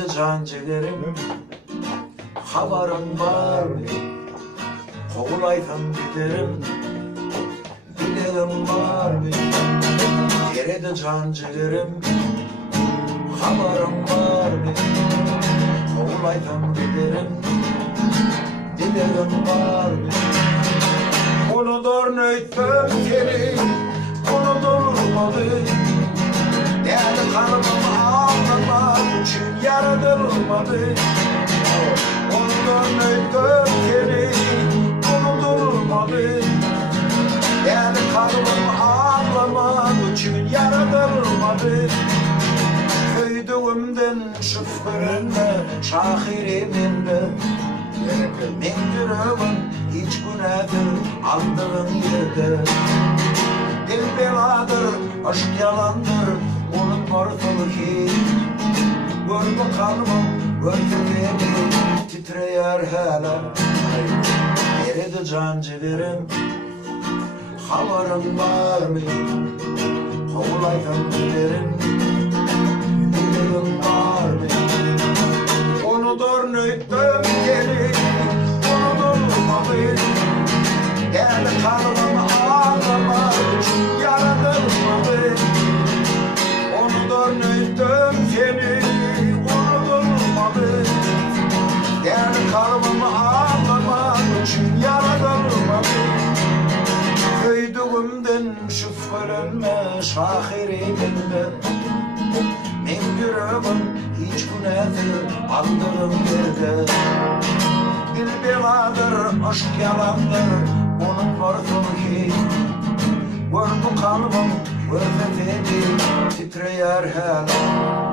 Eridi can ciğerim, haberin var mı? Kovulaytan giderim, dileğim var mı? Eridi can ciğerim, haberin var mı? Kovulaytan giderim, dileğim var mı? Unudur nöйтüm seni, unutulmadı. Değerli kalbim ağlamak için yaratılmadı. Unudur nöйтüm seni, unutulmadı. Değerli kalbim ağlamak için yaratılmadı. Köydüğümden şüphelenme, şahiriminde. Men yüreğim hiç günahtır aldığın yerde. Dil beladır, aşk yalandır, onun vartığı hiç. Görme kalbim, görkemini titreyer hala. Eridi can ciğerim, haberin var mı? Kovulaytan giderim, dileğim var mı? Unudur nöйтüm seni, unutulmadı. Değerli kalbim ağlamak için yaratılmadı. Unudur nöйтüm seni, unutulmadı. Değerli kalbim ağlamak için yaratılmadı. Köydüğümden şüphelenme, şahiriminde. Men yüreğim hiç günahtır aldığım yerde. Dil beladır, aşk yalandır, onun vartığı hiç. Gör bu kalbim, görkemini titreyer hala.